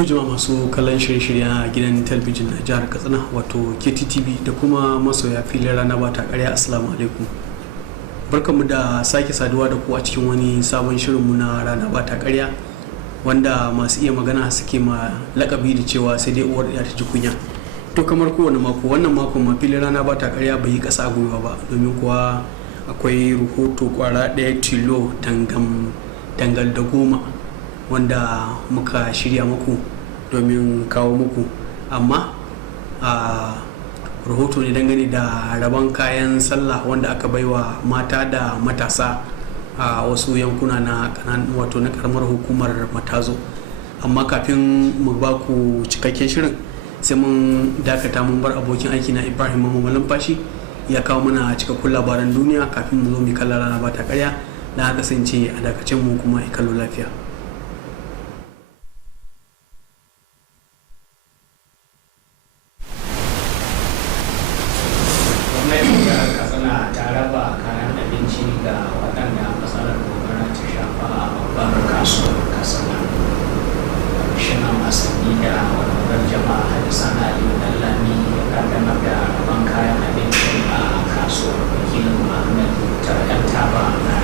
To jama'a masu kallon shirye-shirye a gidan talabijin na jihar Katsina wato Kttv da kuma masoya filin rana ba ta ƙarya, assalamu alaikum. Barkanmu da sake saduwa da ku a cikin wani sabon shirinmu na rana ba ta ƙarya, wanda masu iya magana suke ma lakabi da cewa sai dai uwar ta ji kunya. To kamar kowane mako, wannan makon ma filin rana ba ta ƙarya bai yi ƙasa gwiwa ba, domin kuwa akwai rahoto kwara ɗaya tilo dangal da goma wanda muka shirya muku domin kawo muku, amma a rahoto ne dangane da rabon kayan sallah wanda aka baiwa mata da matasa a wasu yankuna na wato na karamar hukumar Matazo. Amma kafin mu ba ku cikakken shirin sai mun dakata mun bar abokin aiki na Ibrahim Malumfashi ya kawo mana cikakkun labaran duniya kafin mu zo mu kalla rana ba ta ƙarya. Da kasance a dakacin mu kuma ya kallo lafiya. Gwamnatin jihar Katsina ta raba kayan abinci ga waɗanda matsalar gobara ta shafa a babbar kasuwar Katsina. Kwamishinan wasanni da walwalar jama'a Hadisan Aliyu Dallami ya kaddamar da rabon kayan abinci a kasuwar wakilin Muhammad ta 'yan taba na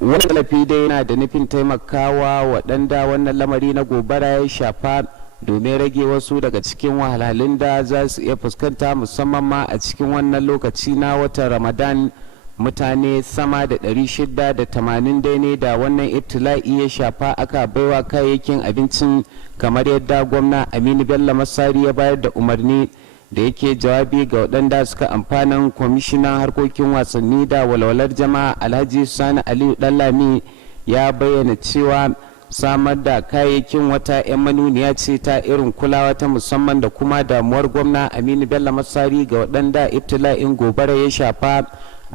Wani tallafi dai yana da nufin taimakawa waɗanda wannan lamari na gobara ya shafa domin rage wasu daga cikin wahalhalun da za su iya fuskanta, musamman ma a cikin wannan lokaci na watan Ramadan. Mutane sama da 680 dai ne da wannan ibtila'i ya shafa aka baiwa kayayyakin abincin, kamar yadda gwamna Aminu Bello Masari ya bayar da umarni. Da yake jawabi ga waɗanda suka amfanan, kwamishinan harkokin wasanni da walwalar jama'a Alhaji Sani Aliyu Dallami ya bayyana cewa samar da kayayyakin wata 'yan manuniya ce ta irin kulawa ta musamman da kuma damuwar gwamna Aminu Bello Masari ga waɗanda ibtila'in gobara ya shafa.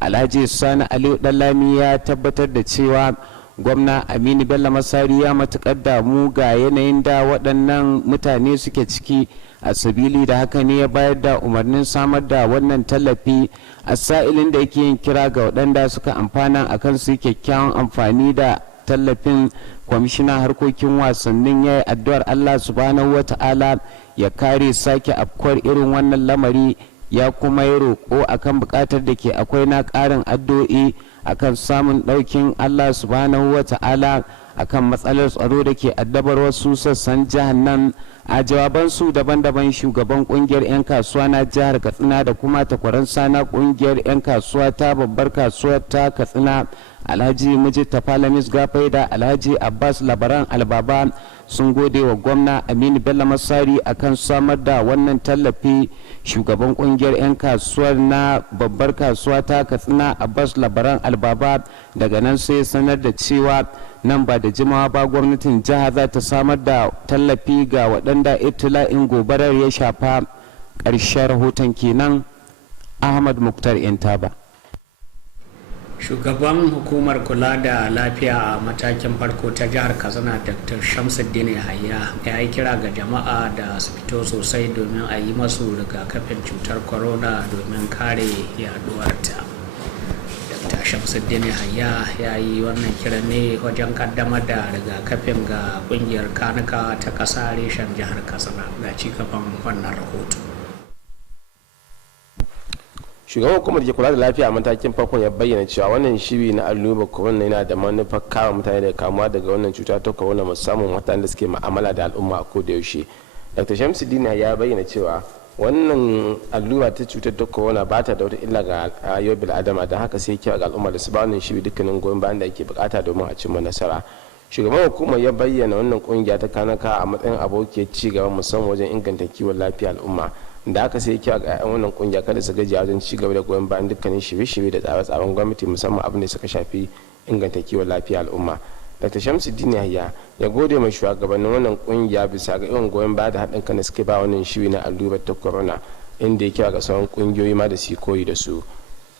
Alhaji Sani Aliyu Dallami ya tabbatar da cewa gwamna Aminu Bello Masari ya matukar damu ga yanayin da waɗannan mutane suke ciki, a sabili da haka ne ya bayar da umarnin samar da wannan tallafi a sa'ilin da yake yin kira ga waɗanda suka amfana akan su kyakkyawan amfani da tallafin. Kwamishinan harkokin wasannin ya yi addu'ar Allah subhanahu wa ta'ala ya kare sake afkuwar irin wannan lamari, ya kuma yi roƙo akan buƙatar da ke akwai na ƙarin addu'o'i akan samun ɗaukin Allah subhanahu wa ta'ala akan matsalar tsaro da ke addabar wasu sassan jihar nan. A jawabansu daban-daban, shugaban kungiyar 'yan kasuwa na jihar Katsina da kuma takwaransa na kungiyar 'yan kasuwa ta babbar kasuwar ta Katsina Alhaji Mujib Tafalamis Gafai da Alhaji Abbas Labaran Albaba sun gode wa gwamna Aminu Bello Masari akan samar da wannan tallafi. Shugaban kungiyar 'yan kasuwar na babbar kasuwa ta Katsina Abbas Labaran Albaba daga nan sai sanar da cewa nan ba da jimawa ba gwamnatin jiha za ta samar da tallafi ga waɗanda ibtila'in gobarar ya shafa. Ƙarshen rahoton kenan. Ahmad Muktar Intaba. Shugaban hukumar kula da lafiya a matakin farko ta jihar Katsina Dr. Shamsuddin Yahaya ya yi kira ga jama'a da su fito sosai domin a yi masu rigakafin cutar corona domin kare yaduwarta. Dr. Shamsuddin Yahaya ya yi wannan kira ne wajen kaddamar da rigakafin ga kungiyar kanuka ta ƙasa reshen jihar Katsina. Ga cigaban wannan rahoto. Shugaban hukumar da ke kula da lafiya a matakin farkon ya bayyana cewa wannan shiri na annobar corona yana da manufar kare mutane daga kamuwa daga wannan cuta ta corona, musamman mutanen da suke mu'amala da al'umma a koda yaushe. Dr. Shamsuddin ya bayyana cewa wannan allura ta cutar ta corona ba ta da wata illa ga rayuwar bil'adama, don haka sai kira ga al'umma da su ba wannan shiri dukkanin goyon bayan da ake bukata domin a cimma nasara. Shugaban hukumar ya bayyana wannan kungiya ta kanaka a matsayin abokiyar ci gaba, musamman wajen inganta kiwon lafiya al'umma. Da aka sai kira ga 'ya'yan wannan kungiya kada su gajiya wajen ci gaba da goyon bayan dukkanin shirye-shirye da tsare-tsaren gwamnati, musamman abin da suka shafi inganta kiwon lafiya al'umma. Dr. Shamsuddin Yahaya ya gode mai shugabannin wannan kungiya bisa ga irin goyon baya da haɗin kan da suke ba wannan shiri na allurar ta corona, inda ya kira ga sauran kungiyoyi ma da su koyi da su.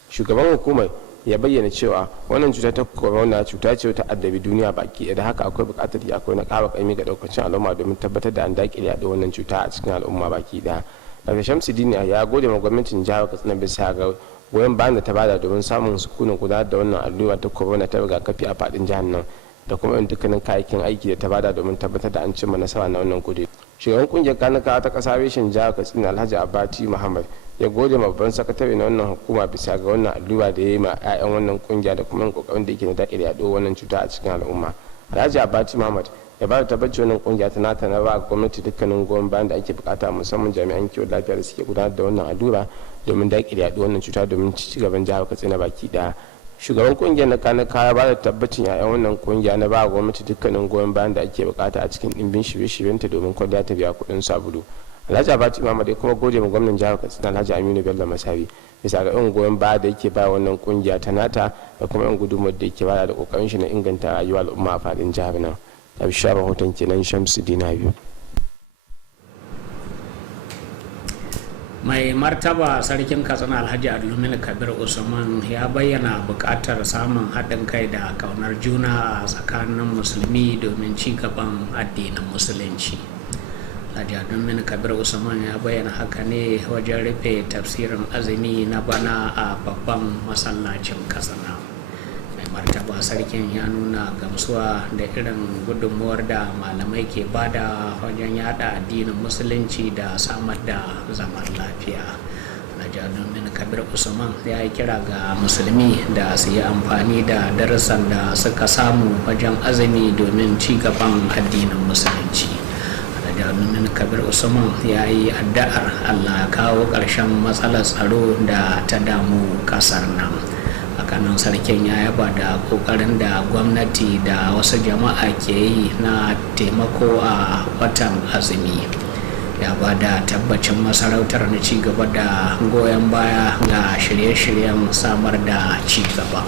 Shugaban hukumar ya bayyana cewa wannan cuta ta corona cuta ce ta addabi duniya baki da haka akwai buƙatar ya akwai na ƙara ƙaimi ga ɗaukacin al'umma domin tabbatar da an daƙile yaɗuwar wannan cuta a cikin al'umma baki ɗaya. Daga Shamsuddin ya gode ma gwamnatin jihar Katsina bisa ga goyon bayan da ta bada domin samun sukunin gudanar da wannan allura ta corona ta rigakafi a faɗin jihar nan da kuma yin dukkanin kayayyakin aiki da ta bada domin tabbatar da an cimma nasara na wannan kudi. Shugaban kungiyar kanikawa ta ƙasa reshen jihar Katsina Alhaji Abati Muhammad ya gode ma babban sakatare na wannan hukuma bisa ga wannan allura da ya yi ma 'ya'yan wannan kungiya da kuma kokarin da yake na daƙile yaɗuwar wannan cuta a cikin al'umma. Alhaji Abati Muhammad ya ba da tabbaci wannan kungiya ta nata na ba gwamnati dukkanin goyon bayan da ake bukata musamman jami'an kiwon lafiya da suke gudanar da wannan allura domin daƙile yaɗuwar wannan cuta domin ci gaban jihar Katsina baki ɗaya. Shugaban kungiyar na kanikawa ba da tabbacin 'ya'yan wannan kungiya na ba gwamnati dukkanin goyon bayan da ake bukata a cikin ɗimbin shirye-shiryenta domin kwalliya ta biya kuɗin sabulu. Alhaji Abati Muhammad ya kuma gode ma gwamnan jihar Katsina Alhaji Aminu Bello Masari bisa ga irin goyon baya da yake ba wannan kungiya ta nata da kuma yan gudunmawar da yake bada da kokarin shi na inganta rayuwar al'umma a faɗin jihar nan. A bishar rahoton kenan Shamsuddin biyu. Mai martaba sarkin Katsina Alhaji Abdulmumin Kabir Usman ya bayyana buƙatar samun haɗin kai da ƙaunar juna a tsakanin musulmi domin ci gaban addinin musulunci. Alhaji Abdulmumin Kabir Usman ya bayyana haka ne wajen rufe tafsirin azumi na bana a babban masallacin Katsina. Mai martaba sarkin ya nuna gamsuwa da irin gudunmuwar da malamai ke bada wajen yada addinin musulunci da samar da zaman lafiya. Alhaji Abdulmumin Kabir Usman ya yi kira ga musulmi da su yi amfani da darussan da suka samu wajen azumi domin ci gaban addinin musulunci. Abdulmumin Kabir Usman ya yi addu'ar Allah kawo ƙarshen matsalar tsaro da ta damu ƙasar nan. Hakanan sarkin ya yaba da ƙoƙarin da gwamnati da wasu jama'a ke yi na taimako a watan azumi. Ya ba da tabbacin masarautar na ci gaba da goyon baya ga shirye-shiryen samar da ci gaba.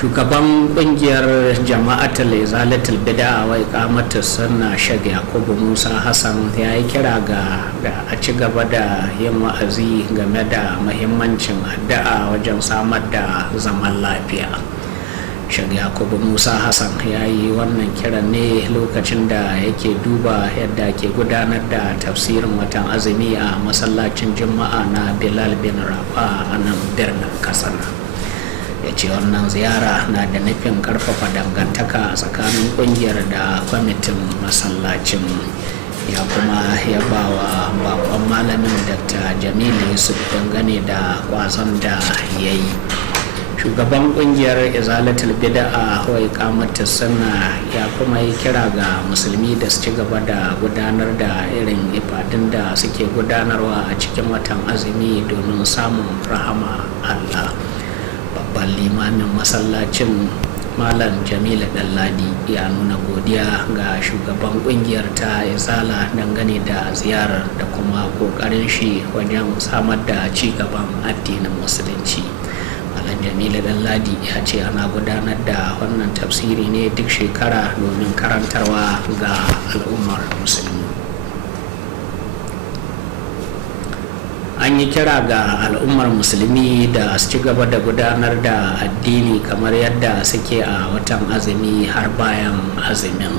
Shugaban kungiyar jama'atul izalatul bid'a wa iqamatus sunna Sheikh Yakubu Musa Hassan ya yi kira ga da a ci gaba da yin wa'azi game da muhimmancin addu'a wajen samar da zaman lafiya. Sheikh Yakubu Musa Hassan ya yi wannan kiran ne lokacin da yake duba yadda ke gudanar da tafsirin watan azumi a masallacin Juma'a na Bilal bin Rabah a nan birnin Katsina. Ya ce wannan ziyara na da nufin karfafa dangantaka tsakanin kungiyar da kwamitin masallacin. Ya kuma yaba wa bakon malamin Dr. Jamilu Yusuf dangane da kwazon da ya yi. Shugaban kungiyar izalatul bid'a wa iqamatus sunna ya kuma yi kira ga musulmi da su ci gaba da gudanar da irin ibadun da suke gudanarwa a cikin watan azumi domin samun rahama Allah. Babban limamin masallacin Malam Jamilu Dalladi ya nuna godiya ga shugaban kungiyar ta izala dangane da ziyarar da kuma kokarin shi wajen samar da ci gaban addinin musulunci. Malam Jamilu Dalladi ya ce ana gudanar da wannan tafsiri ne duk shekara domin karantarwa ga al'ummar musulmi. An yi kira ga al'ummar musulmi da su ci gaba da gudanar da addini kamar yadda suke a watan azumi har bayan azumin.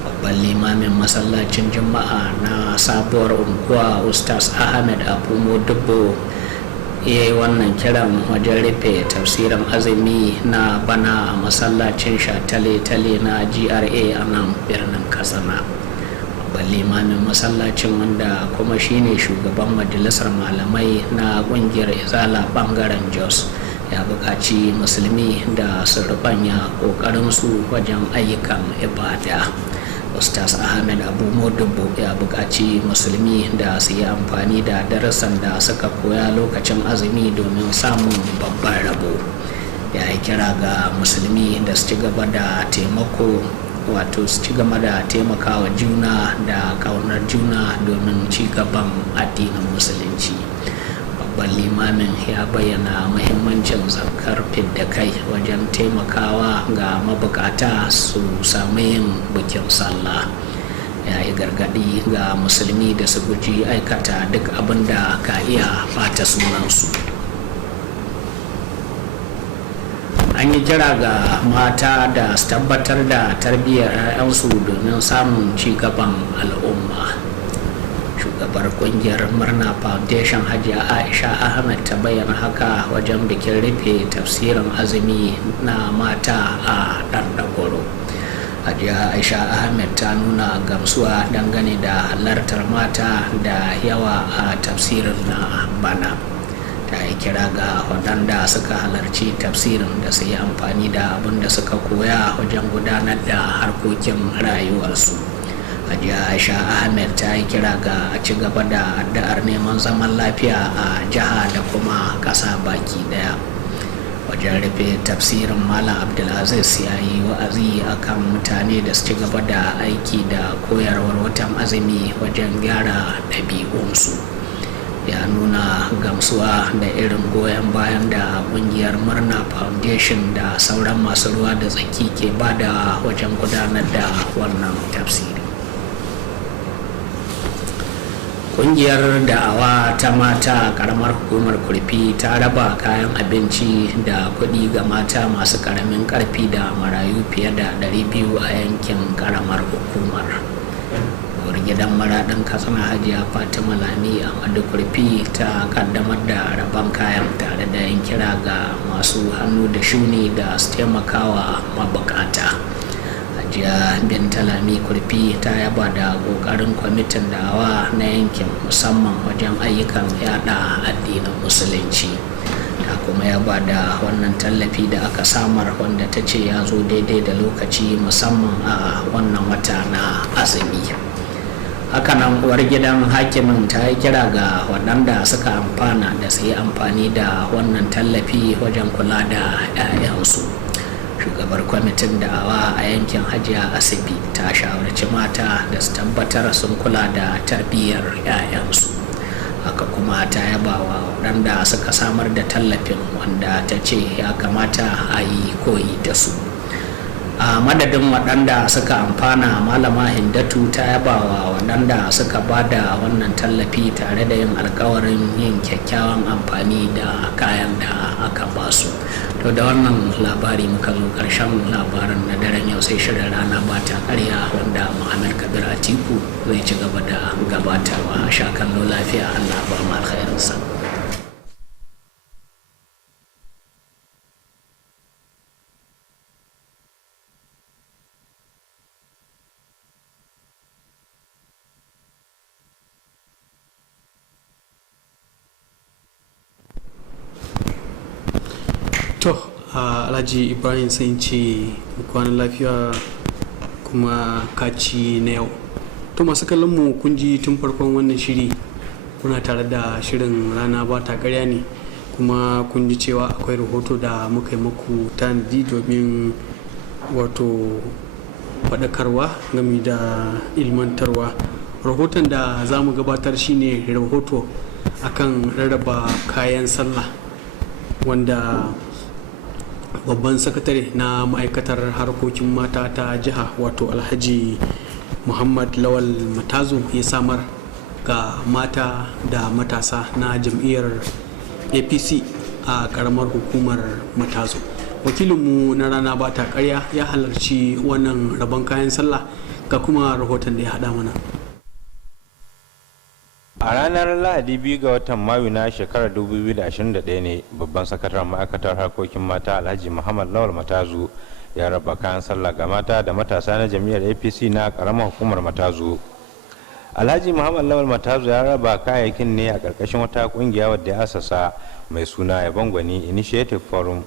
Babban limamin masallacin Juma'a na sabuwar unguwa Ustaz Ahmed Abu Modibbo ya yi wannan kiran wajen rufe tafsirin azumi na bana a masallacin Shatale-tale na GRA a nan birnin Katsina. Babban limamin masallacin wanda kuma shine shugaban majalisar malamai na kungiyar izala bangaren Jos ya buƙaci musulmi da su rubanya ƙoƙarinsu wajen ayyukan ibada. Ustaz Ahmed Abu Modibbo ya buƙaci musulmi da su yi amfani da darasan da suka koya lokacin azumi domin samun babban rabo. Ya yi kira ga musulmi da su ci gaba da taimako wato su ci gaba da taimakawa juna da kaunar juna domin ci gaban addinin musulunci. Babban limamin ya bayyana muhimmancin zakar fidda kai wajen taimakawa ga mabukata su sami yin bikin sallah. Ya yi gargadi ga musulmi da su guji aikata duk abin da ka iya bata sunansu. An yi kira ga mata da su tabbatar da tarbiyyar 'ya'yansu domin samun ci gaban al'umma. shugabar kungiyar murna foundation hajiya aisha ahmed ta bayyana haka wajen bikin rufe tafsirin azumi na mata a ɗanɗagoro. hajiya aisha ahmed ta nuna gamsuwa dangane da halartar mata da yawa a tafsirin na bana. ta yi kira ga waɗanda suka halarci tafsirin da su yi amfani da abin da suka koya wajen gudanar da harkokin rayuwarsu. hajiya aisha ahmed ta yi kira ga a ci gaba da addu'ar neman zaman lafiya a jiha da kuma ƙasa baki daya. wajen rufe tafsirin malam abdulaziz ya yi wa'azi akan mutane da su ci gaba da aiki da koyarwar watan azumi wajen gyara ɗabi'unsu. ya nuna gamsuwa da irin goyon bayan da ƙungiyar murna foundation da sauran masu ruwa da tsaki ke bada wajen gudanar da wannan tafsiri. Ƙungiyar da'awa ta mata a ƙaramar hukumar kurfi ta raba kayan abinci da kuɗi ga mata masu ƙaramin ƙarfi da marayu fiye da 200 a yankin ƙaramar hukumar. gidan maraɗin katsina hajiya fatima lami a kurfi ta kaddamar da rabon kayan tare da yin kira ga masu hannu da shuni da su taimakawa mabukata. hajiya binta lami kurfi ta yaba da ƙoƙarin kwamitin da'awa na yankin musamman wajen ayyukan yada addinin musulunci. ta kuma yaba da wannan tallafi da aka samar wanda ta ce ya zo daidai da lokaci musamman a wannan wata na azumi. hakanan uwar gidan hakimin ta yi kira ga waɗanda suka amfana da su yi amfani da wannan tallafi wajen kula da 'ya'yansu. shugabar kwamitin da'awa a yankin hajiya asibi ta shawarci mata da su tabbatar sun kula da tarbiyyar 'ya'yansu. haka kuma ta yaba wa waɗanda suka samar da tallafin wanda ta ce ya kamata a yi koyi da su. a madadin waɗanda suka amfana malama hindatu ta yaba wa waɗanda suka ba da wannan tallafi tare da yin alkawarin yin kyakkyawan amfani da kayan da aka ba su. to da wannan labari muka zo ƙarshen labarin na daren yau, sai shirin rana ba ta ƙarya wanda Muhammad Kabir Atiku zai ci gaba da gabatarwa. sha kallo lafiya, Allah ba mu alkhairinsa. To alhaji ibrahim sai ce kwanan lafiya kuma kaci na yau. To masu kallon mu kun ji tun farkon wannan shiri kuna tare da shirin rana ba ta karya ne, kuma kun ji cewa akwai rahoto da muka yi muku tanadi domin wato faɗakarwa game da ilmantarwa. Rahoton da za mu gabatar shine rahoto akan rarraba kayan sallah wanda babban sakatare na ma'aikatar harkokin mata ta jiha wato alhaji muhammad lawal matazu ya samar ga mata da matasa na jam'iyyar apc a karamar hukumar matazu. wakilinmu na rana ba ta karya ya halarci wannan rabon kayan sallah ga kuma rahoton da ya hada mana. A ranar Lahadi 2 ga watan Mayu na shekarar 2021 ne babban sakataren ma'aikatar harkokin mata Alhaji Muhammad Lawal Matazu ya raba kayan sallah ga mata da matasa na jam'iyyar APC na karamar hukumar Matazu. Alhaji Muhammad Lawal Matazu ya raba kayayyakin ne a ƙarƙashin wata ƙungiya wadda ya asasa mai suna Yabon Gwani Initiative Forum.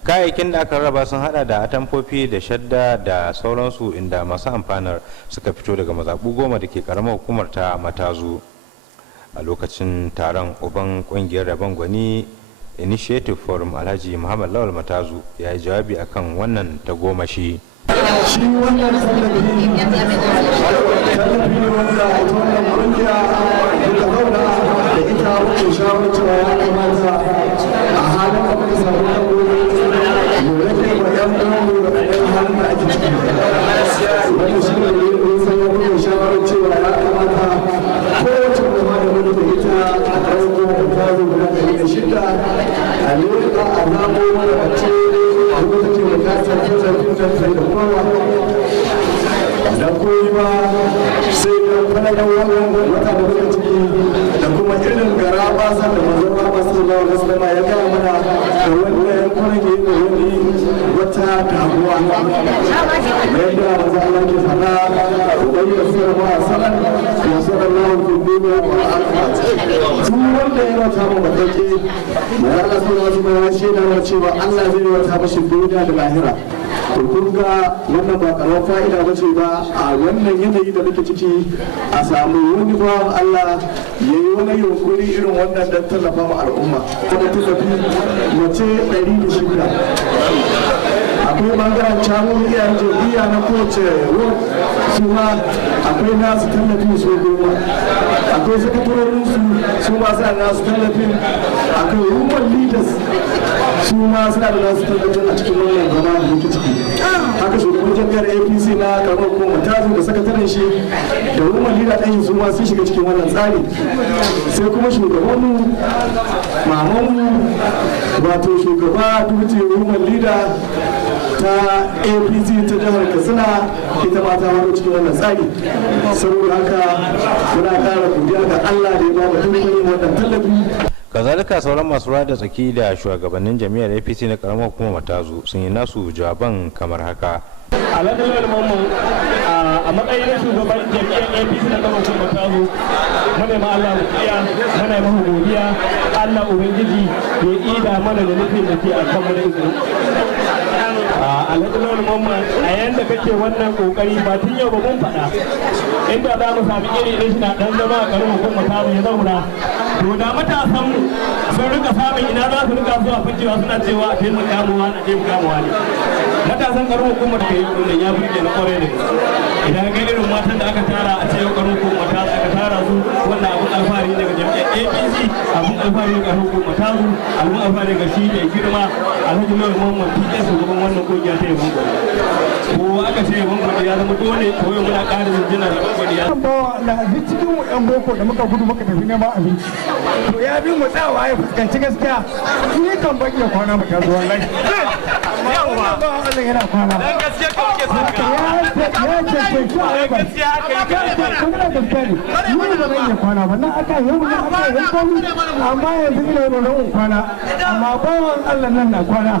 Kayayyakin da aka raba sun hada da atamfofi da shadda da sauransu, inda masu amfanar suka fito daga mazaɓu 10 da ke karamar hukumar ta Matazu. A lokacin taron, uban kungiyar Rabon Gwani Initiative Forum Alhaji Muhammad Lawal Matazu ya yi jawabi akan wannan tagomashi. Shi wannan tallafi ne wanda wannan kungiya da zauna da ita wuce shawarar cewa ya kamata a halin da muka samu da koyi ba sai da falalar wannan wata da muke ciki da kuma irin gara basa da manzon Allah sallallahu alaihi wasallam ya gaya mana da wanda ya kurege da wani wata damuwa yadda manzon Allah ke fada ubayyi da sirra sanan ya sallallahu fi dunya wa akhirah su wanda ya wata mu batake ya Allah sallallahu alaihi wasallam ya shaida cewa Allah zai wata mashi duniya da lahira to kun ga wannan ba karamar fa'ida ba ce ba a wannan yanayi da muke ciki a samu wani bawan Allah ya yi wani yunkuri irin wannan don tallafa ma al'umma kuma tallafi mace 106 akwai bangaren camun iyayen jam'iyya na kowace ward su ma akwai nasu tallafin su goma akwai sakatarorin su ma suna da nasu tallafin akwai women leaders su ma suna da nasu tallafin a cikin wannan gaba da muke ciki haka shugaban jami'ar apc na karamar kuma ta zo da sakataren shi da women leader ɗin su ma sun shiga cikin wannan tsari sai kuma shugabanmu mamanmu wato shugaba dubuti women leader ta apc ta jihar katsina ita ma ta haro cikin wannan tsari saboda haka muna kara godiya ga allah da ya ba mu dukkanin wannan tallafi. Kazalika sauran masu ruwa da tsaki da shugabannin jami'ar apc na karamar hukumar matazu sun yi nasu jawaban kamar haka. alhamdulillah mamman a matsayin na shugaban jami'ar apc na karamar hukumar matazu muna ma allah godiya muna ma godiya allah ubangiji ya ida mana da nufin da ke a kan mana izini. alhamdulillah mamman a yanda kake wannan kokari ba tun yau ba mun faɗa inda za mu sami iri shi na dan zama a karamar hukumar matazu ya zauna to da matasan mu sun rika samun ina za su rika zuwa fakewa suna cewa a taimaka kamuwa na taimaka kamuwa ne matasan karamar hukumar da yi wannan ya burge na kwarai da idan ga irin matan da aka tara a cewa karamar hukumar ta aka tara su wannan abun alfahari daga jami'ar apc abun alfahari daga karamar hukumar ta su abun alfahari daga shi mai girma alhaji mai mamman ps shugaban wannan kungiya ta yabon ko aka ce yabon gwadi ya zama dole ko yau muna ƙara jinjina da gwadi ya na cikin mu yan boko da muka gudu muka tafi neman abinci to ya bi mu tsawa ya fuskanci gaskiya ni kan ban iya kwana mu tazo wallahi yawa ba Allah yana kwana dan gaskiya ka muke sarka ya ce gaskiya aka yi kuma gaskiya ne ni ba zan iya kwana ba nan aka yi mu aka yi komi amma yanzu ina da ran kwana amma bawan Allah nan na kwana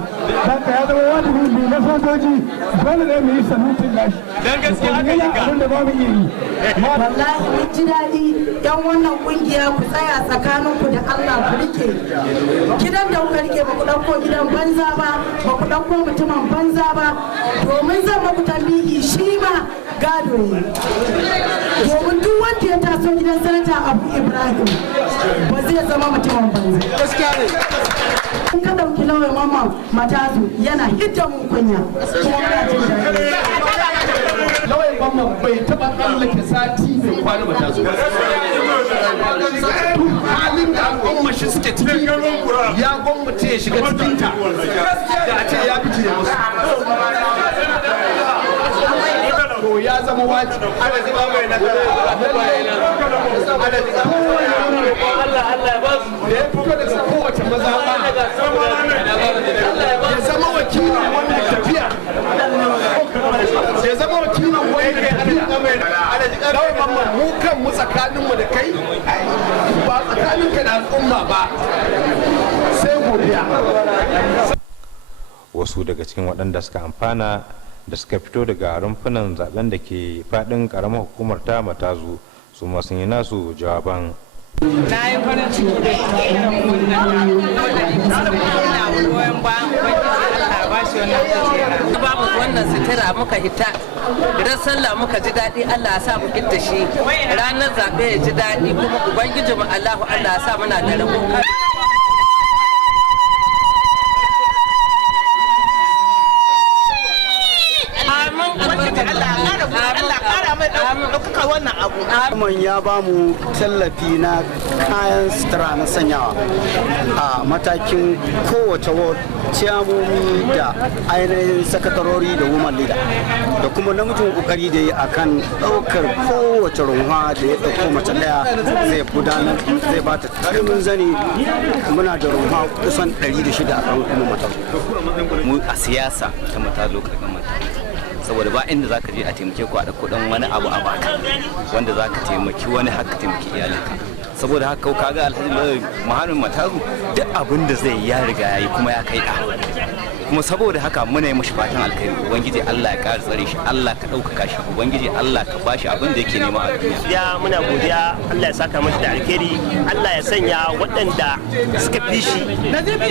haka ya zama wajibi na sojoji dole ne mu yi salutin nashi dan gaskiya aka yi ka abinda ba mu yi wallahi mun ji daɗi yan wannan kungiya ku tsaya tsakaninku da Allah ku rike gidan da kuka rike ba ku ɗauko gidan banza ba ba ku ɗauko mutumin banza ba domin zan maku tambihi shi ma gado ne domin duk wanda ya taso gidan sanata Abu Ibrahim ba zai zama mutumin banza gaskiya ne in ka ɗauki lauyan mamman matazu yana hidda mun kunya kuma muna jin daɗi lauyan mamman bai taɓa tsallake sati mai kwana matazu halin da al'umma shi suke ciki ya gwamnati ya shiga cikinta da a ce ya fice ya musu to ya zama wajibi da ya fito daga kowace mazaɓa ya zama wakilin wannan tafiya ya zama wakilin wannan tafiya kawai mamman mu kan mu tsakaninmu da kai ba tsakaninka da al'umma ba sai godiya. Wasu daga cikin waɗanda suka amfana da suka fito daga rumfunan zaben da ke faɗin ƙaramar hukumar ta matazu su ma sun yi nasu jawaban. Na yi farin ciki da ina goyon bayan Allah ba shi wannan kujera. Babu wannan sutura muka hita, idan sallah muka ji daɗi Allah ya sa mu hita shi. Ranar zaɓe ya ji daɗi kuma Ubangiji mu Allahu Allah ya sa muna da rabo. Amin ya ba mu tallafi na kayan sutura na sanyawa a matakin kowace ward, ciyamomi da ainihin sakatarori da woman leader da kuma namijin kokari da yi akan daukar kowace runwa da ya dauko mace daya zai gudanar zai bata karamin zani. Muna da runwa kusan 106 a kan kuma mata mu a siyasa ta mata lokacin mata saboda ba inda zaka je a taimake ku a ɗauko ɗan wani abu a baka wanda zaka taimaki wani haka taimaki iyalinka. Saboda haka kaga Alhaji Muhammad Matazu duk abin da zai ya riga yayi kuma ya kai da, kuma saboda haka muna yi mashi fatan alkhairi. Ubangiji Allah ya ƙara tsare shi, Allah ka ɗaukaka shi, Ubangiji Allah ka bashi abin da yake nema a duniya. Ya muna godiya, Allah ya saka mashi da alkhairi, Allah ya sanya waɗanda suka fi shi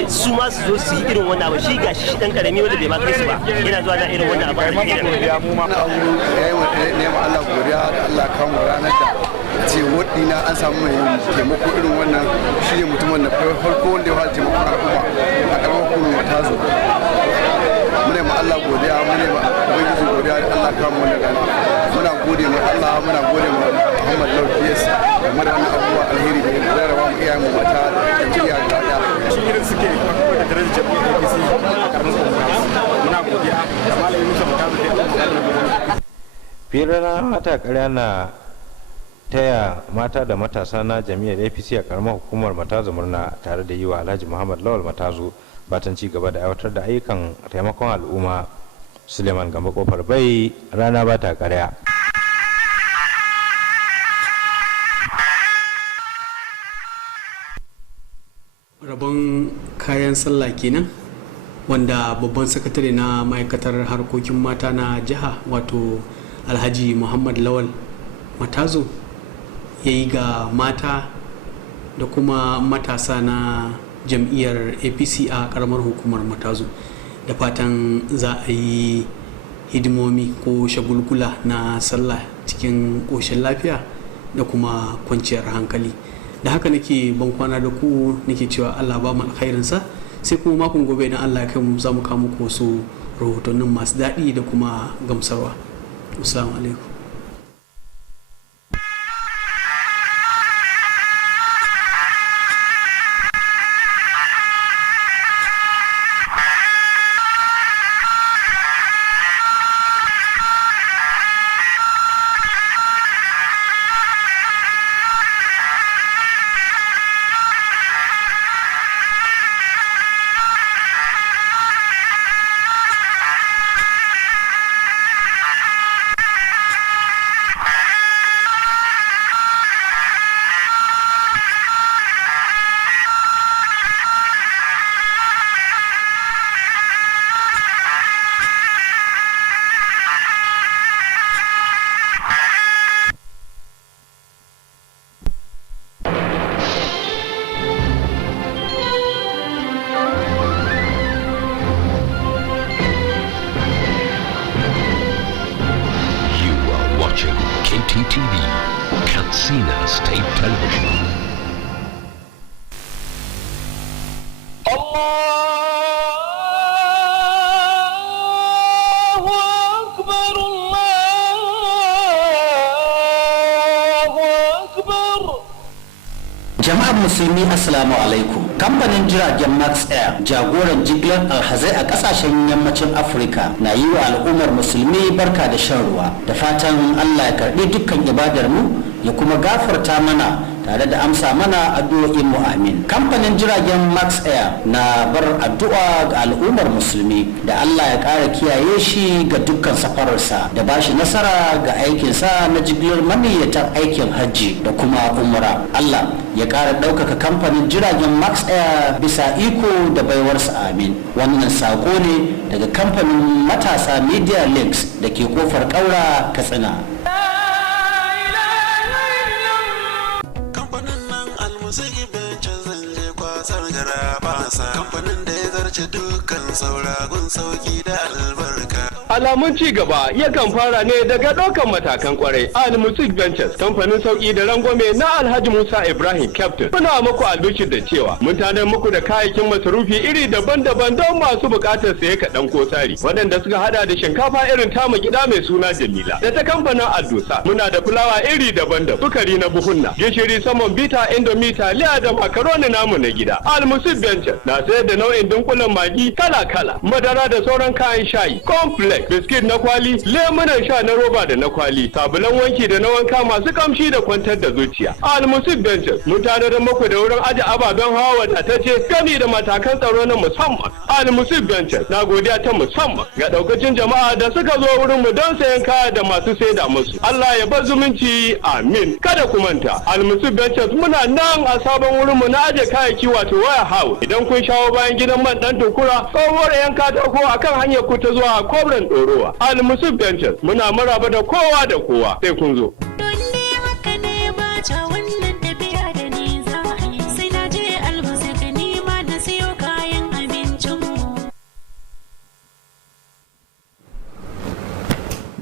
su ma su zo su yi irin wannan abu. Shi gashi shi dan karami wanda bai ma kai su ba yana zuwa na irin wannan abu. Mu ma yayi nema Allah godiya da Allah kan ranar da ce wadina an samu mai taimako irin wannan. Shi ne mutumin da farko wanda ya fara taimakon al'umma a karamar hukumar Matazu. Muna ma Allah godiya, muna ma Ubangiji godiya da Allah kan wannan rana. Muna gode ma Allah, muna gode ma Muhammad Lawal PS game da wannan abubuwa alheri da ya rarraba mu iyayen mu mata da jam'iyya gaba daya. Shi irin suke da darajar jam'iyyar APC a karamar hukumar. Muna godiya da malamin Musa Matazu da Firana mata ƙarya na taya mata da matasa na jami'ar APC a karamar hukumar Matazu murna tare da yi wa Alhaji Muhammad Lawal Matazu batan ci gaba da aiwatar da ayyukan taimakon al'umma. Suleiman Gamba Kofar Bai, rana ba ta ƙarya. Rabon kayan sallah kenan wanda babban sakatare na ma'aikatar harkokin mata na jiha wato Alhaji Muhammad Lawal Matazu ya yi ga mata da kuma matasa na jam'iyyar APC a karamar hukumar Matazu, da fatan za a yi hidimomi ko shagulgula na sallah cikin ƙoshin lafiya da kuma kwanciyar hankali. Da haka nake ban kwana da ku, nake cewa Allah ba mu alkhairinsa, sai kuma makon gobe idan Allah ya kai mu za mu kawo muku wasu rahotannin masu daɗi da kuma gamsarwa. Assalamu alaikum. Kttv, Katsina State Television. Jama'ar musulmi assalamu alaikum. Kamfanin jiragen Max Air, jagoran jigilar alhazai a kasashen yammacin Afirka, na yi wa al'ummar musulmi barka da shan ruwa, da fatan Allah ya karbi dukkan ibadar mu ya kuma gafarta mana tare da amsa mana addu'o'in mu amin. Kamfanin jiragen Max Air na bar addu'a ga al'ummar musulmi da Allah ya ƙara kiyaye shi ga dukkan safararsa da ba shi nasara ga aikinsa na jigilar maniyyatan aikin hajji da kuma umra. Allah ya ƙara ɗaukaka kamfanin jiragen Max Air bisa iko da baiwarsa amin. Wannan saƙo ne daga kamfanin matasa Media Links da ke kofar ƙaura Katsina. Kamfanin da ya zarce dukkan sauragun sauki da albarka. Alamun ci gaba yakan fara ne daga ɗaukan matakan kwarai. Al-Music Ventures, kamfanin sauki da rangwame na Alhaji Musa Ibrahim Captain. Muna muku albishir da cewa mun tanar muku da kayayyakin masarufi iri daban-daban don masu buƙatar saye kaɗan ko sari. Waɗanda suka hada da shinkafa irin tamu gida mai suna Jamila. Da ta kamfanin Adusa muna da fulawa iri daban-daban, sukari na buhunna, gishiri saman bita, indomie, taliya da makaroni namu na gida. Al-Music Ventures na sayar da nau'in dunkulen magi kala-kala, madara da sauran kayan shayi, complex, biskit na kwali, lemunan sha na roba da na kwali, sabulan wanki da na wanka masu kamshi da kwantar da zuciya. Al-Musib Ventures mun tanadar muku da wurin aje ababen hawa wadatacce gami da matakan tsaro na musamman. Al-Musib Ventures na godiya ta musamman ga daukacin jama'a da suka zo wurin mu don sayan kaya da masu saida musu. Allah ya bar zumunci, amin. Kada ku manta, Al-Musib Ventures muna nan a sabon wurin mu na aje kayayyaki wato warehouse. Idan kun shawo bayan gidan man dan tukura, tsohuwar yan katako akan hanyar ku ta zuwa Kobran Dorowa. Al-Musib Ventures muna maraba da kowa da kowa. Sai kun zo.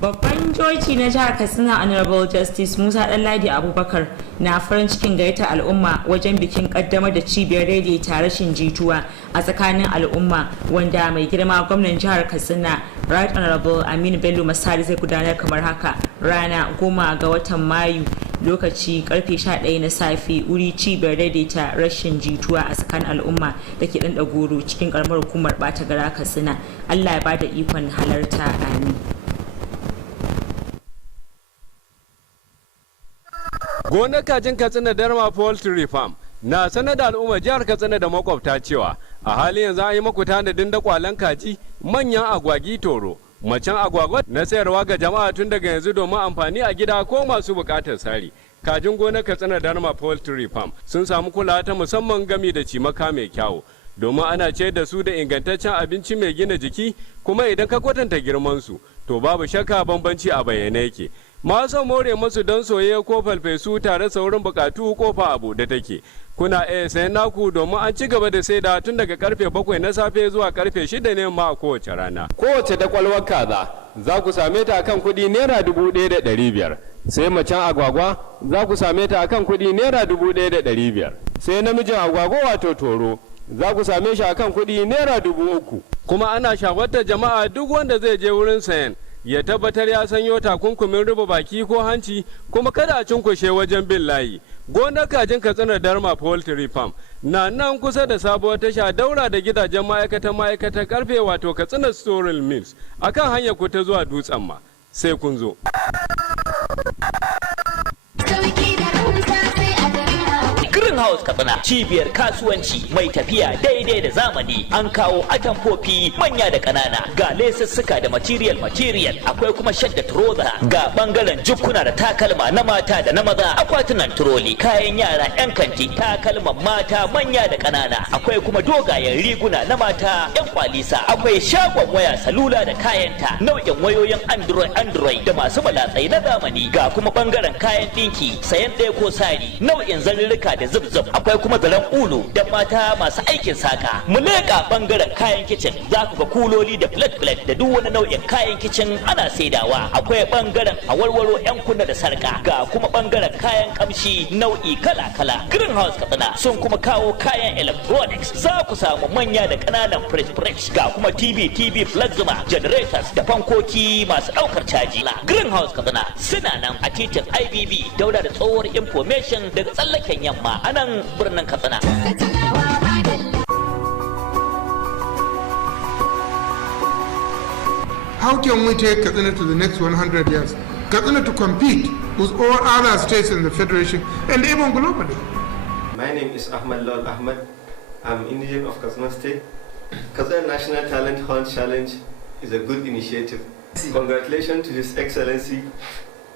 Babban joji na jihar Katsina Honorable Justice Musa Ɗanladi Abubakar na farin cikin gayyata al'umma wajen bikin kaddamar da cibiyar daidaita rashin jituwa a tsakanin al'umma wanda mai girma gwamnan jihar Katsina Right Honorable Aminu Bello Masari zai gudanar kamar haka rana 10 ga watan Mayu lokaci karfe 11 na safe wuri cibiyar daidaita rashin jituwa a tsakanin al'umma da ke ɗan ɗagoro cikin karamar hukumar Bata Gara Katsina. Allah ya bada ikon halarta, amin. Gonar kajin Katsina Darma Poultry Farm na sanar da al'ummar jihar Katsina da makwabta cewa a halin yanzu an yi maku tanadin dakwalan kaji, manyan agwagi toro, macen agwagwa na sayarwa ga jama'a tun daga yanzu domin amfani a gida ko masu bukatar sari. Kajin gonar Katsina Darma Poultry Farm sun samu kulawa ta musamman gami da cimaka mai kyawu domin ana ce da su da ingantaccen abinci mai gina jiki, kuma idan ka kwatanta girman su to babu shakka bambanci a bayyane yake. Masu more masu don soyayya ko falfesu tare saurin bukatu kofa abu da take. Kuna iya sayan naku domin an ci gaba da saida tun daga karfe 7 na safe zuwa karfe 6 ne ma a kowace rana. Kowace dakwalwar kaza za ku same ta akan kuɗi naira 1,500. Sai macen agwagwa za ku same ta akan kuɗi naira 1,500. Sai namijin agwagwa wato toro za ku same shi akan kuɗi naira 3,000. Kuma ana shawartar jama'a duk wanda zai je wurin sayan ya tabbatar ya sanyo takunkumin rufe baki ko hanci, kuma kada a cinkushe wajen bin layi. Gonar kajin Katsina Darma Poultry Farm na nan kusa da sabuwar tasha daura da gidajen ma'aikatan karfe wato Katsina Storal Mills akan hanyar ku ta zuwa Dutsen ma. Sai kun zo. Greenhouse Katsina, cibiyar kasuwanci mai tafiya daidai da zamani. An kawo atamfofi manya da ƙanana, ga lesussuka da material, akwai kuma shadda trouser, ga bangaren jukkuna da takalma na mata da na maza, akwatunan turoli, kayan yara 'yan kanti, takalman mata manya da ƙanana, akwai kuma dogayen riguna na mata 'yan kwalisa, akwai shagon waya salula da kayanta, nau'in wayoyin Android da masu malatsai na zamani, ga kuma bangaren kayan ɗinki, sayan ɗaya ko sari, nau'in zarurruka da zub akwai kuma zaren ulu da mata masu aikin saka. Mu leƙa bangaren kayan kicin, za ku ga kuloli da plate da duk wani nau'in kayan kicin ana saidawa. Akwai bangaren awarwaro 'yan kunna da sarka, ga kuma bangaren kayan kamshi nau'i kala-kala. Greenhouse Katsina sun kuma kawo kayan electronics, za ku samu manya da ƙananan fridge, ga kuma TV plasma, generators da fankoki masu ɗaukar caji. Greenhouse Katsina suna nan a titin IBB daura da tsohuwar information daga tsallaken yamma a nan birnin Katsina. How can we take Katsina to the next 100 years? Katsina to compete with all other states in the Federation and even globally. My name is Ahmad Lal Ahmad. I'm indigen of Katsina State. Katsina National Talent Hunt Challenge is a good initiative. Congratulations to His Excellency,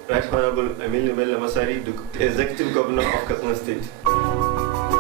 Right Honorable Aminu Bello Masari, the Executive Governor of Katsina State.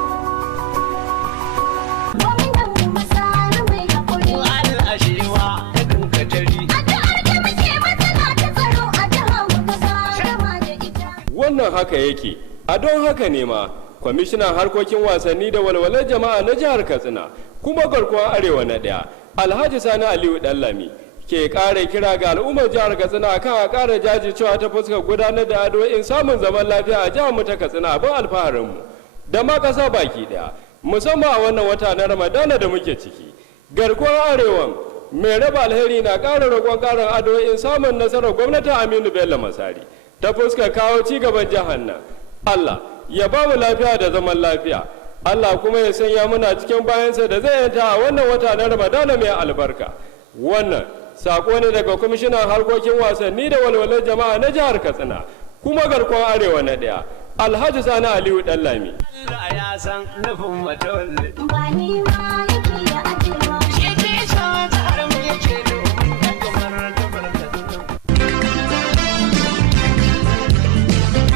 Wannan haka yake, a don haka ne ma kwamishinan harkokin wasanni da walwalar jama'a na jihar Katsina kuma garkuwar arewa na ɗaya Alhaji Sani Aliyu Ɗanlami ke ƙara kira ga al'ummar jihar Katsina kan a ƙara jajircewa ta fuskar gudanar da addu'o'in samun zaman lafiya a jihar mu ta Katsina, abin alfaharin mu da ma ƙasa baki ɗaya, musamman a wannan wata na Ramadana da muke ciki. Garkuwar arewan mai raba alheri na ƙara roƙon ƙarin addu'o'in samun nasarar gwamnatin Aminu Bello Masari ta fuskar kawo ci gaban jihar nan. Allah ya ba mu lafiya da zaman lafiya, Allah kuma ya sanya muna cikin bayansa da zai yanta a wannan wata na Ramadana mai albarka. Wannan sako ne daga kwamishinan harkokin wasanni da walwalar jama'a na jihar Katsina kuma garkon arewa na ɗaya Alhaji Sani Aliyu Dallami. Allah ya san nufin matawalle.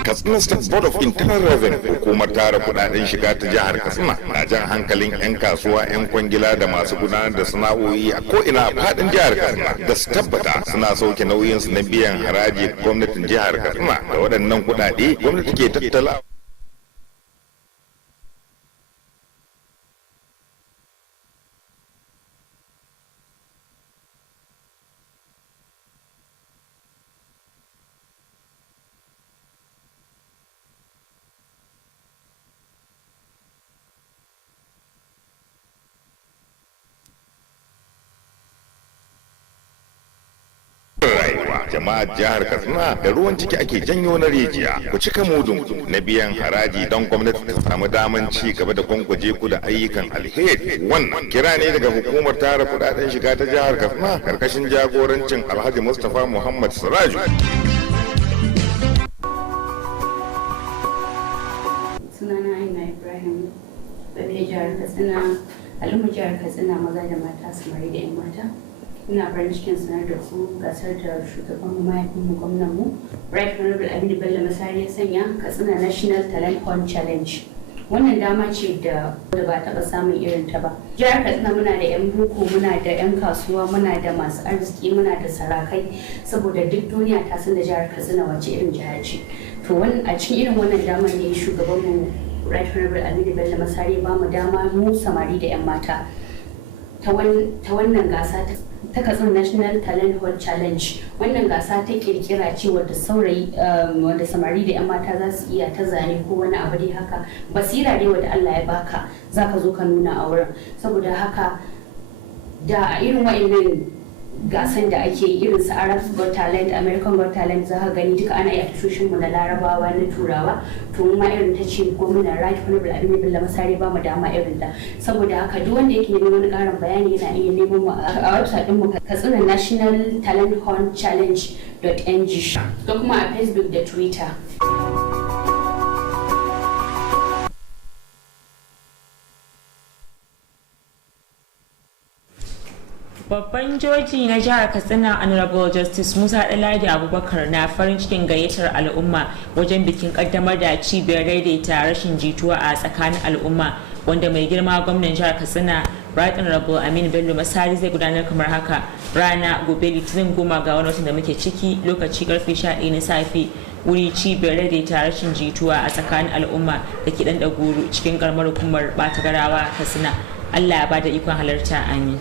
Katsina State Board of Internal Revenue, hukumar tara kudaden shiga ta jihar Katsina, na jan hankalin 'yan kasuwa, 'yan kwangila da masu gudanar da sana'o'i a ko'ina a fadin jihar Katsina da su tabbata suna sauke nauyinsu na biyan haraji gwamnatin jihar Katsina da waɗannan kudade gwamnati ke tattala. Jama'ar jihar Katsina da ruwan ciki ake janyo na rijiya, ku cika mudun na biyan haraji don gwamnati ta samu daman ci gaba da gwangwaje ku da ayyukan alheri. Wannan kira ne daga hukumar tara kudaden shiga ta jihar Katsina karkashin jagorancin Alhaji Mustapha Muhammad Siraju. Sunana Aina Ibrahim, Babe jihar Katsina, al'ummar jihar Katsina maza da mata, samari da 'yan mata. Ina farin cikin sanar da ku gasar da shugaban mahaifinmu gwamnanmu Right Honorable Aminu Bello Masari ya sanya Katsina National Talent Hunt Challenge. Wannan dama ce da ba taɓa samun irin ta ba. Jihar Katsina muna da 'yan boko, muna da 'yan kasuwa, muna da masu arziki, muna da sarakai, saboda duk duniya ta san da jihar Katsina wace irin jiha ce. To a cikin irin wannan damar ne shugabanmu Right Honorable Aminu Bello Masari ba mu dama mu samari da 'yan mata ta wannan gasa ta Katsina National Talent Hunt Challenge. Wannan gasa ta kirkira ce wadda samari da 'yan mata za su iya ta zane ko wani abu dai haka, basira dai wadda Allah ya baka za ka zo ka nuna a wurin. Saboda haka da irin wa'annan gasan da ake irin su Arab Got Talent, American Got Talent za ka gani duka ana yi a tashoshin mu na Larabawa na Turawa, to mu ma irin ta ce gwamnan Right Honorable Aminu Bello Masari ba mu dama irin ta. Saboda haka duk wanda yake neman wani karin bayani yana iya neman mu a website din mu Katsina National Talent Hunt Challenge.ng da kuma a Facebook da Twitter. Babban joji na jihar Katsina Honorable Justice Musa Ɗanladi Abubakar na farin cikin gayyatar al'umma wajen bikin kaddamar da cibiyar daidaita rashin jituwa a tsakanin al'umma wanda mai girma gwamnan jihar Katsina Right Honorable Aminu Bello Masari zai gudanar kamar haka rana gobe Litinin 10 ga wani watan da muke ciki, lokaci karfe 11 na safe, wuri cibiyar daidaita rashin jituwa a tsakanin al'umma da ke dan daguru cikin karamar hukumar Batagarawa Katsina. Allah ya bada ikon halarta, amin.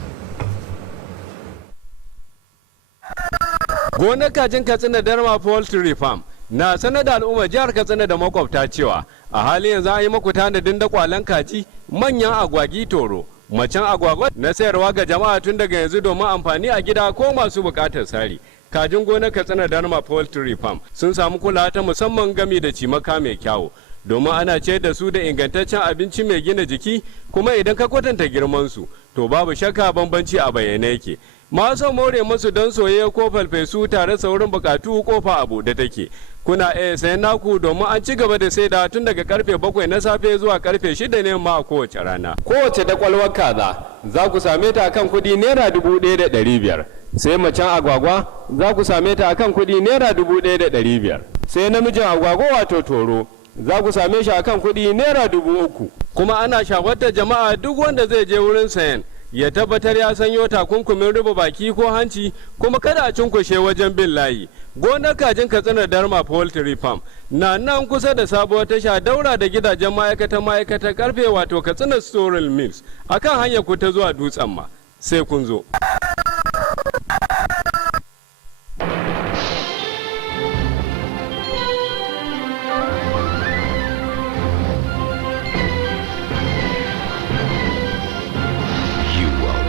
Gonar kajin Katsina Darma Poultry Farm na sanar da al'ummar jihar Katsina da makwabta cewa a halin yanzu an yi maku tanadin da kwalan kaji, manyan agwagi toro, macen agwagwa na sayarwa ga jama'a tun daga yanzu domin amfani a gida ko masu bukatar sari. Kajin gonar Katsina Darma Poultry Farm sun samu kulawa ta musamman gami da cimaka mai kyawu, domin ana ce da su da ingantaccen abinci mai gina jiki, kuma idan ka kwatanta girman su to babu shakka bambanci a bayyane yake. Masu more musu don soyayya ko falfesu tare saurin bukatu kofa abu da take. Kuna iya sayan naku domin an ci gaba da saida tun daga karfe 7 na safe zuwa karfe 6 ne ma a kowace rana. Kowace dakwalwar kaza za ku same ta akan kuɗi naira 1,500. Sai macen agwagwa za ku same ta akan kuɗi naira 1,500. Sai namijin agwagwa wato toro za ku same shi akan kuɗi naira 3,000. Kuma ana shawartar jama'a duk wanda zai je wurin sayan ya tabbatar ya sanyo takunkumin rufe baki ko hanci, kuma kada a cunkushe wajen bin layi. Gonar kajin Katsina Darma Poultry Farm na nan kusa da sabuwar tasha daura da gidajen ma'aikatan karfe wato Katsina Storal Mills akan hanyar ku ta zuwa Dutsen ma. Sai kun zo.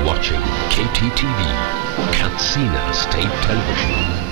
Watching Kttv, Katsina State Television.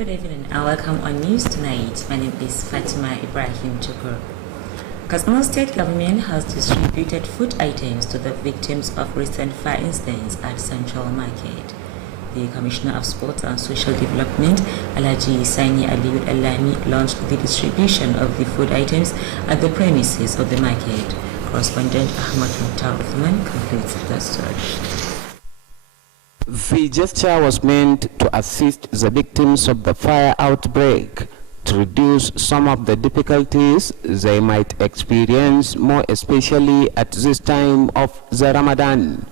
Good evening and welcome on News Tonight. My name is Fatima Ibrahim Chukur. Katsina State Government has distributed food items to the victims of recent fire incidents at Central Market. The Commissioner of Sports and Social Development, Alhaji Sani Aliud Alami, launched the distribution of the food items at the premises of the market. Correspondent Ahmad Mukhtar Uthman completes the story. The gesture was meant to assist the victims of the fire outbreak to reduce some of the difficulties they might experience, more especially at this time of the Ramadan.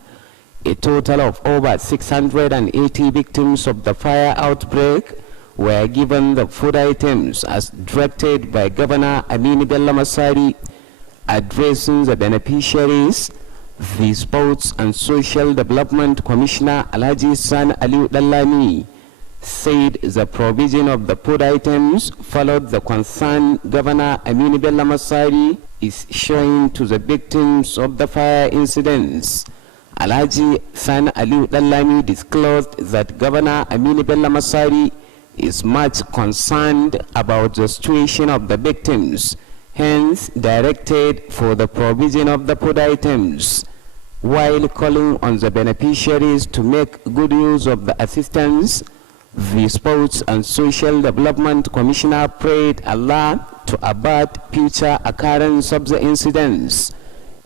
A total of over 680 victims of the fire outbreak were given the food items as directed by Governor Aminu Bello Masari. Addressing the beneficiaries, the Sports and Social Development Commissioner Alhaji San Aliu Dallami said the provision of the food items followed the concern Governor Aminu Bello Masari is showing to the victims of the fire incidents. Alhaji San Aliu Dallami disclosed that Governor Aminu Bello Masari is much concerned about the situation of the victims, hence directed for the provision of the food items, while calling on the beneficiaries to make good use of the assistance. The Sports and Social Development Commissioner prayed Allah to avert future occurrence of the incidents.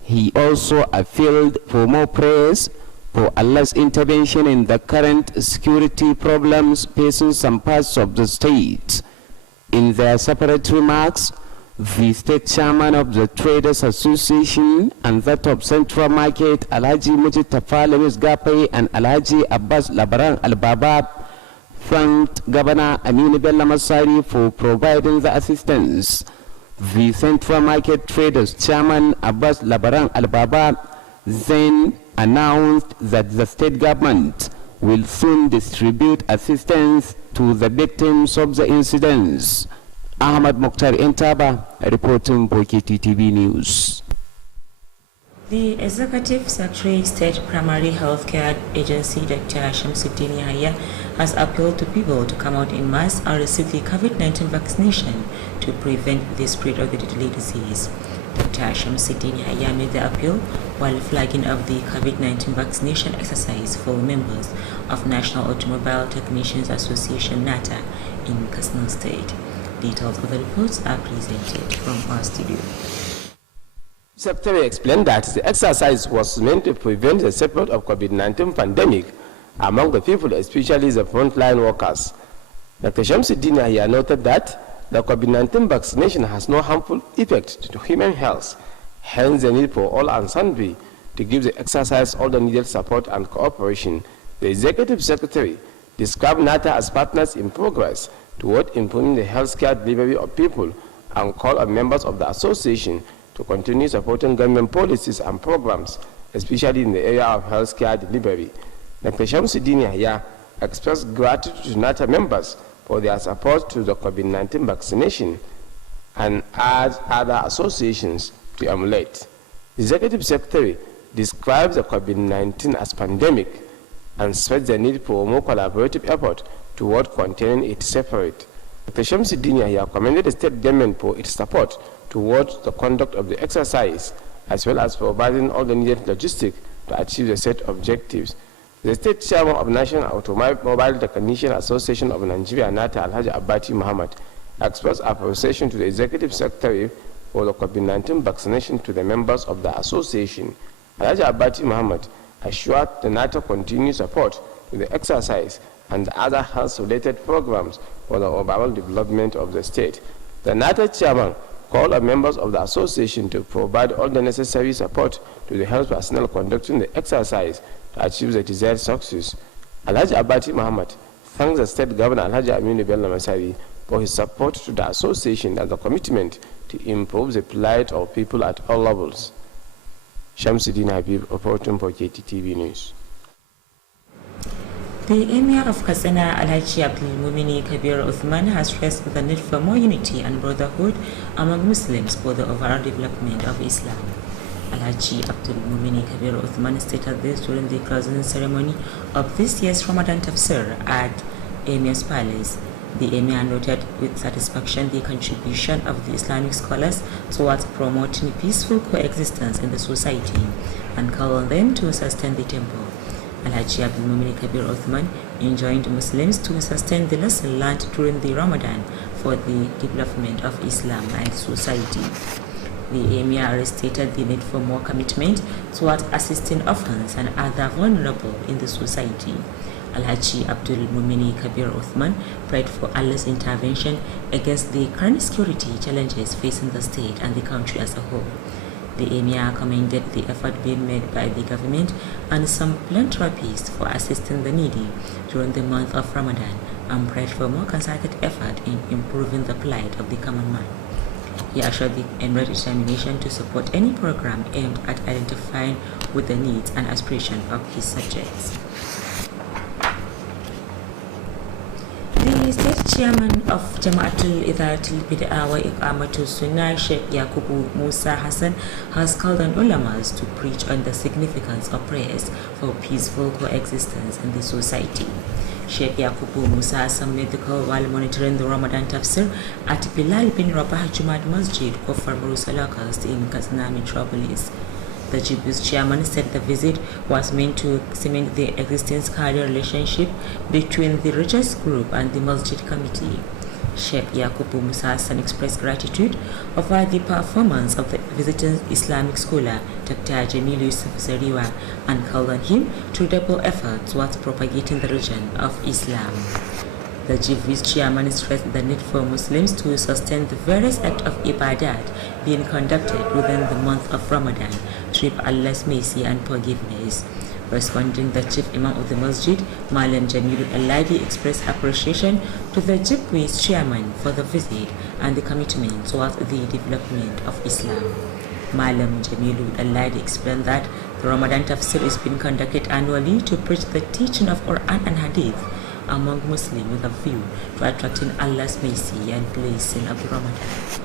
He also appealed for more prayers for Allah's intervention in the current security problems facing some parts of the state. In their separate remarks, the state chairman of the Traders Association and that of Central Market, Alhaji Mujib Tafalamis Gapai and Alhaji Abbas Labaran Al-Babab, thanked Governor Aminu Bello Masari for providing the assistance. The Central Market Traders Chairman Abbas Labaran Al-Babab then announced that the state government will soon distribute assistance to the victims of the incidents. Ahmad Mukhtar Entaba reporting for Kttv News. The Executive Secretary, State Primary Healthcare Agency, Dr. Shamsuddin Yahya, has appealed to people to come out in mass and receive the COVID-19 vaccination to prevent the spread of the deadly disease. Dr. Shamsuddin Yahya made the appeal while flagging up the COVID-19 vaccination exercise for members of National Automobile Technicians Association (NATA) in Katsina State. Details of the reports are presented from our studio. Secretary explained that the exercise was meant to prevent the spread of COVID-19 pandemic among the people, especially the frontline workers. Dr. Shamsuddin Yahya noted that the COVID-19 vaccination has no harmful effect to human health, hence the need for all and sundry to give the exercise all the needed support and cooperation. The Executive Secretary described NATA as partners in progress toward improving the healthcare delivery of people and called on members of the association to continue supporting government policies and programs, especially in the area of healthcare delivery. Dr. Shamsuddin Yahya expressed gratitude to NATA members for their support to the COVID-19 vaccination and urged other associations to emulate. The Executive Secretary describes the COVID-19 as pandemic and stressed the need for more collaborative effort toward containing it separate. Dr. Shamsuddin Yahya commended the state government for its support towards the conduct of the exercise, as well as providing all the needed logistics to achieve the set objectives. The state chairman of National Automobile Technician Association of Nigeria, NATA, Alhaji Abati Muhammad, expressed appreciation to the Executive Secretary for the COVID-19 vaccination to the members of the association. Alhaji Abati Muhammad assured the NATA continued support to the exercise and other health-related programs for the overall development of the state. The NATA chairman called on members of the association to provide all the necessary support to the health personnel conducting the exercise to achieve the desired success. Alhaji Abati Muhammad thanks the state governor Alhaji Aminu Bello Masari for his support to the association and the commitment to improve the plight of people at all levels. Shamsuddin Habib reporting for Kttv News. The Emir of Katsina, Alhaji Abdul Mumini Kabir Uthman, has stressed the need for more unity and brotherhood among Muslims for the overall development of Islam. Alhaji Abdul Mumini Kabir Uthman stated this during the closing ceremony of this year's Ramadan Tafsir at Emir's Palace. The Emir noted with satisfaction the contribution of the Islamic scholars towards promoting peaceful coexistence in the society and called on them to sustain the temple. Alhaji Abdul Mumin Kabir Uthman enjoined Muslims to sustain the lesson learned during the Ramadan for the development of Islam and society. The Emir stated the need for more commitment towards assisting orphans and other vulnerable in the society. Alhaji Abdul Mumin Kabir Uthman prayed for Allah's intervention against the current security challenges facing the state and the country as a whole. The Emir commended the effort being made by the government and some philanthropists for assisting the needy during the month of Ramadan and prayed for more concerted effort in improving the plight of the common man. He assured the Emirate determination to support any program aimed at identifying with the needs and aspirations of his subjects. The state chairman of Jama'atul Idaratul Bid'ah wa Iqamatul Sunnah, Sheikh Yakubu Musa Hassan, has called on ulamas to preach on the significance of prayers for peaceful coexistence in the society. Sheikh Yakubu Musa Hassan made the call while monitoring the Ramadan Tafsir at Bilal bin Rabah Jumad Masjid, Kofar Burusalakas in Katsina Metropolis. The GBU's chairman said the visit was meant to cement the existing career relationship between the religious group and the Masjid committee. Sheikh Yakubu Musa Hassan expressed gratitude over the performance of the visiting Islamic scholar Dr. Jamil Yusuf Zariwa and called on him to double effort towards propagating the religion of Islam. The GBU's chairman stressed the need for Muslims to sustain the various acts of ibadat being conducted within the month of Ramadan to reap Allah's mercy and forgiveness. Responding, the chief imam of the masjid, Malam Jamilul Al-Ladi, expressed appreciation to the GBU's chairman for the visit and the commitment towards the development of Islam. Malam Jamilul Al-Ladi explained that the Ramadan Tafsir is being conducted annually to preach the teaching of Quran and Hadith among Muslims with a view to attracting Allah's mercy and blessing of Ramadan.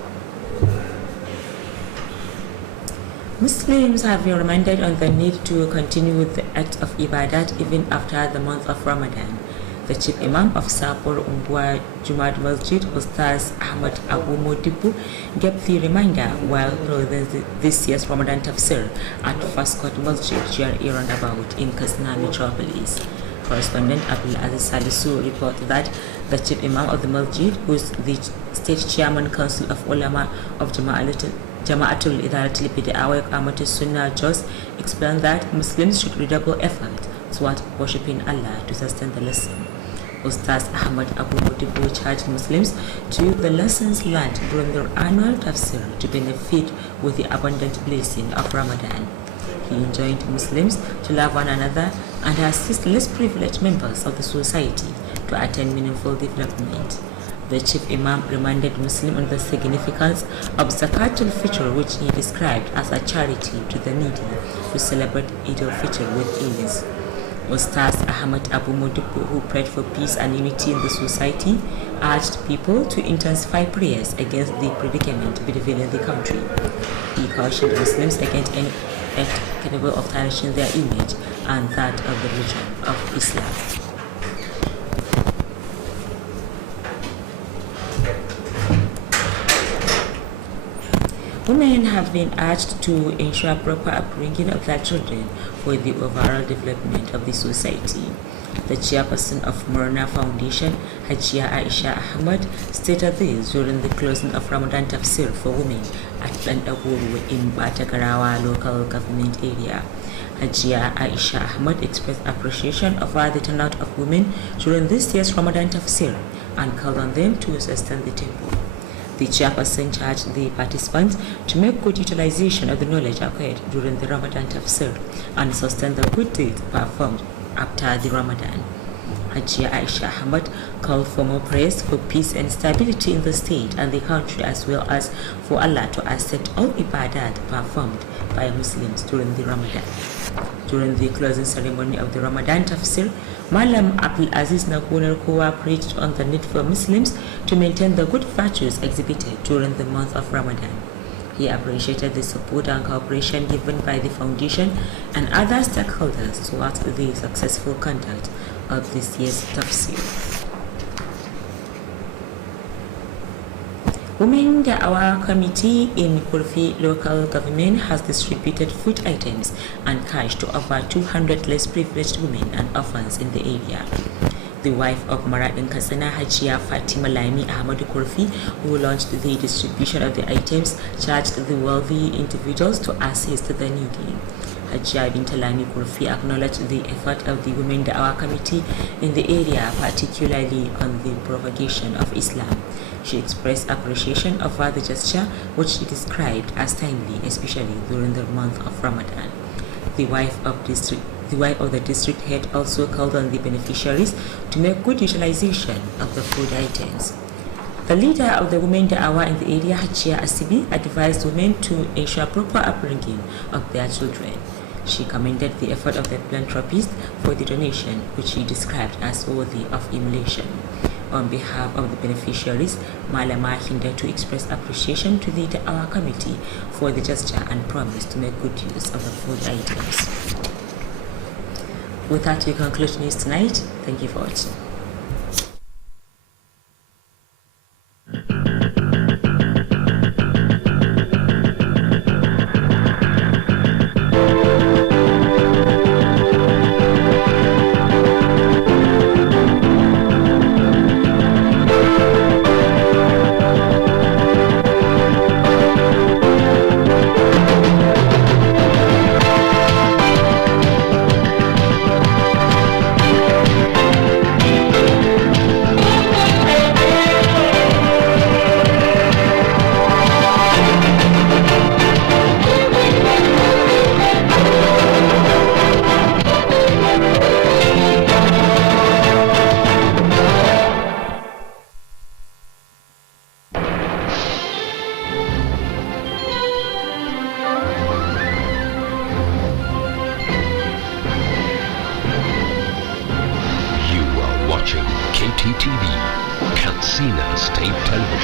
Muslims have been reminded on the need to continue with the act of ibadat even after the month of Ramadan. The chief imam of Sapor Umbwa Jumad Masjid, Ustaz Ahmad Abu Modibu, gave the reminder while holding this year's Ramadan Tafsir at First Court Masjid, GRA Roundabout in Katsina Metropolis. Correspondent Abdul Aziz Salisu reported that the chief imam of the masjid, who is the state chairman council of ulama of Jama'atul Idaratul Bid'ah wa Iqamatul Sunnah Jos, explained that Muslims should redouble effort towards worshipping Allah to sustain the lesson. Ustaz Ahmad Abu Modibu charged Muslims to use the lessons learned during their annual tafsir to benefit with the abundant blessing of Ramadan. He enjoined Muslims to love one another and assist less privileged members of the society to attain meaningful development. The chief imam reminded Muslims on the significance of Zakatul Fitr, which he described as a charity to the needy, to celebrate Eid al-Fitr with ease. Ustaz Ahmad Abu Modibu, who prayed for peace and unity in the society, urged people to intensify prayers against the predicament prevailing in the country. He cautioned Muslims against any act capable of tarnishing their image and that of the religion of Islam. Women have been urged to ensure proper upbringing of their children for the overall development of the society. The chairperson of Murna Foundation, Hajia Aisha Ahmad, stated this during the closing of Ramadan Tafsir for women at Dandaguru in Batagarawa local government area. Hajia Aisha Ahmad expressed appreciation of the turnout of women during this year's Ramadan Tafsir and called on them to sustain the temple. The chairperson charged the participants to make good utilization of the knowledge acquired during the Ramadan Tafsir and sustain the good deeds performed after the Ramadan. Hajia Aisha Ahmad called for more prayers for peace and stability in the state and the country, as well as for Allah to accept all ibadat performed by Muslims during the Ramadan. During the closing ceremony of the Ramadan Tafsir, Malam Abdul Aziz Nagunar Kowa preached on the need for Muslims to maintain the good virtues exhibited during the month of Ramadan. He appreciated the support and cooperation given by the foundation and other stakeholders towards the successful conduct of this year's Tafsir. Women Da'awa Committee in Kurfi local government has distributed food items and cash to over 200 less privileged women and orphans in the area. The wife of Maradin Katsina, Hajiya Fatima Lami Ahmadu Kurfi, who launched the distribution of the items, charged the wealthy individuals to assist the needy. Hajiya Binta Lami Kurfi acknowledged the effort of the Women Da'awa Committee in the area, particularly on the propagation of Islam. She expressed appreciation of the gesture, which she described as timely, especially during the month of Ramadan. The wife of the district head also called on the beneficiaries to make good utilization of the food items. The leader of the Women Da'awa in the area, Hajiya Asibi, advised women to ensure proper upbringing of their children. She commended the effort of the philanthropist for the donation, which she described as worthy of emulation. On behalf of the beneficiaries, Malama Hinda to express appreciation to the Da'awa committee for the gesture and promise to make good use of the food items. With that, we conclude news tonight. Thank you for watching. Kttv, Katsina State Television.